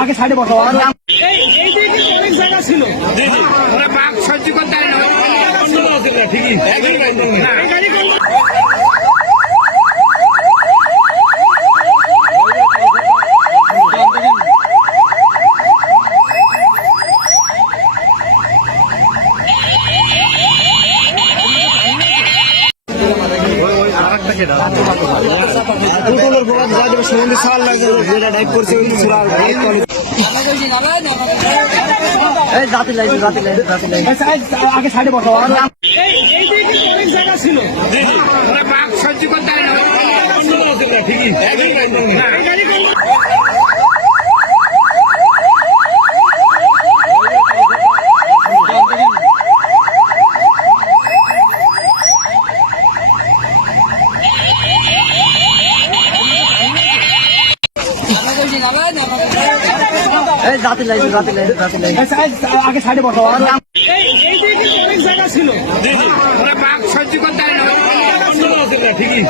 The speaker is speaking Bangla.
আগে সাইডে বসো। অনেক জায়গা ছিল বাঘ সহ্য করতে ঠিকই আগে সাইডে বসো। অনেক জায়গা ছিল বাঘ সহ্য করতে ঠিকই আগে সাইডে বসো। অনেক জায়গা ছিল বাঘ সহ্য করতে ঠিকই